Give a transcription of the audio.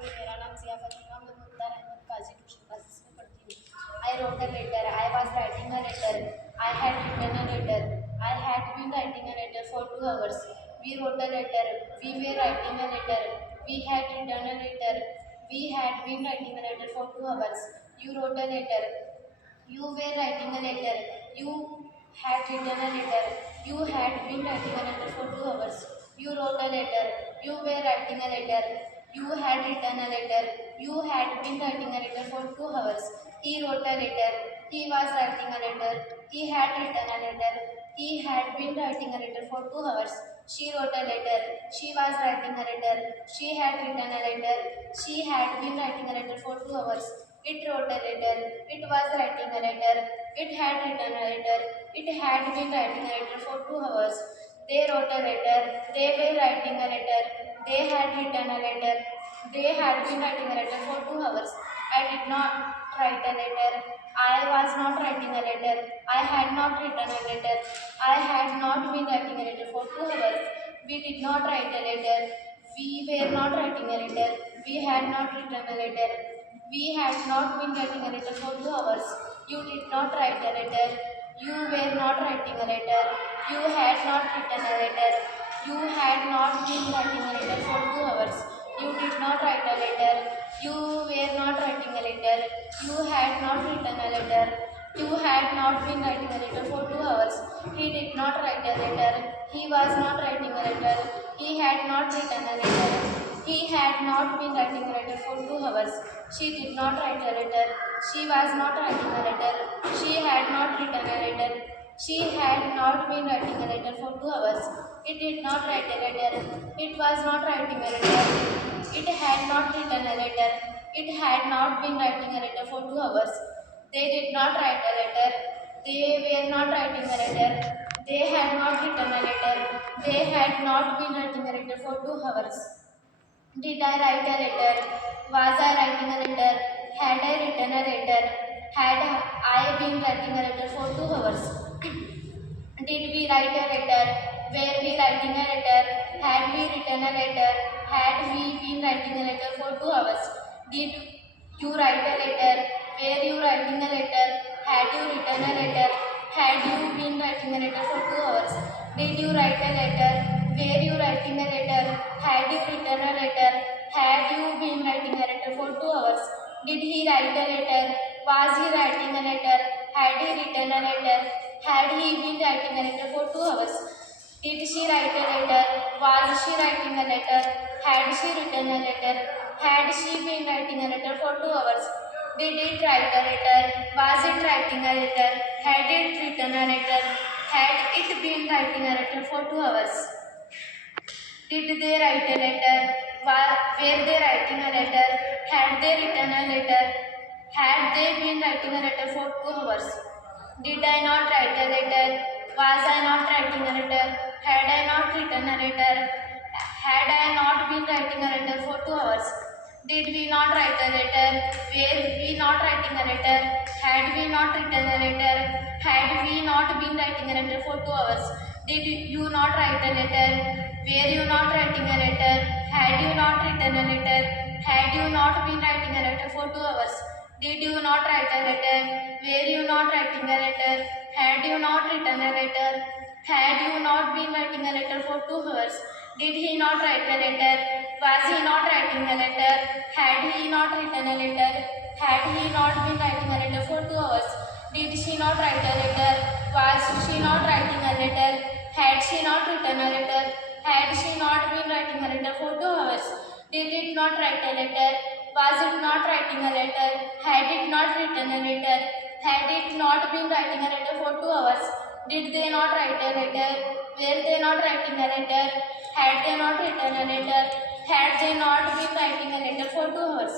मेरा नाम ziya fatima, मैं मुख्तार अहमद काजी ट्यूशन क्लासेस में पढ़ती हूँ। I wrote a letter. I was writing a letter. I had written a letter. I had been writing a letter for 2 hours. We wrote a letter. We were writing a letter. We had written a letter. We had been writing a letter for 2 hours. You wrote a letter. You were writing a letter. You had written a letter. You had been writing a letter for 2 hours. You wrote a letter. You were writing a letter. You had written a letter. You had been writing a letter for 2 hours. He wrote a letter. He was writing a letter. He had written a letter. He had been writing a letter for 2 hours. She wrote a letter. She was writing a letter. She had written a letter. She had been writing a letter for 2 hours. It wrote a letter. It was writing a letter. It had written a letter. It had been writing a letter for 2 hours. They wrote a letter. They were writing a letter. They had written a letter. They had been writing a letter for 2 hours. I did not write a letter. I was not writing a letter. I had not written a letter. I had not been writing a letter for 2 hours. We did not write a letter. We were not writing a letter. We had not written a letter. We had not been writing a letter for 2 hours. You did not write a letter. You were not writing a letter. You had not written a letter. You had not been writing a letter for 2 hours. You did not write a letter. You were not writing a letter. You had not written a letter. You had not been writing a letter for 2 hours. He did not write a letter. He was not writing a letter. He had not written a letter. He had not been writing a letter for 2 hours. She did not write a letter. She was not writing a letter. She had not written a letter. She had not been writing a letter for 2 hours. It did not write a letter. It was not writing a letter. It had not written a letter. It had not been writing a letter for 2 hours. They did not write a letter. They were not writing a letter. They had not written a letter. They had not been writing a letter for 2 hours. Did I write a letter? Was I writing a letter? Had I written a letter? Had I been writing a letter for 2 hours? Did we write a letter? Were we writing a letter? Had we written a letter? Had we been writing a letter for 2 hours? Did you write a letter? Were you writing a letter? Had you written a letter? Had you been writing a letter for 2 hours? Did you write a letter? Were you writing a letter? Had you written a letter? Had you been writing a letter for 2 hours? Did he write a letter? Was he writing a letter? Had he written a letter? Had he been writing a letter for 2 hours? Did she write a letter? Was she writing a letter? Had she written a letter? Had she been writing a letter for 2 hours? Did it write a letter? Was it writing a letter? Had it written a letter? Had it been writing a letter for 2 hours? Did they write a letter? Were they writing a letter? Had they written a letter? Had they been writing a letter for 2 hours? Did I not write a letter? Was I not writing a letter? Had I not written a letter? Had I not been writing a letter for 2 hours? Did we not write a letter? Were we not writing a letter? Had we not written a letter? Had we not been writing a letter for 2 hours? Did you not write a letter? Were you not writing a letter? Had you not written a letter? Had you not been writing a letter for 2 hours? Did you not write a letter? Were you not writing a letter? Had you not written a letter? Had you not been writing a letter for 2 hours? Did he not write a letter? Was he not writing a letter? Had he not written a letter? Had he not been writing a letter for 2 hours? Did she not write a letter? Was she not writing a letter? Had she not written a letter? Had she not been writing a letter for 2 hours? Did it not write a letter? Was it not writing a letter? Had it not written a letter? Had it not been writing a letter for 2 hours? Did they not write a letter? Were they not writing a letter? Had they not written a letter? Had they not been writing a letter for 2 hours?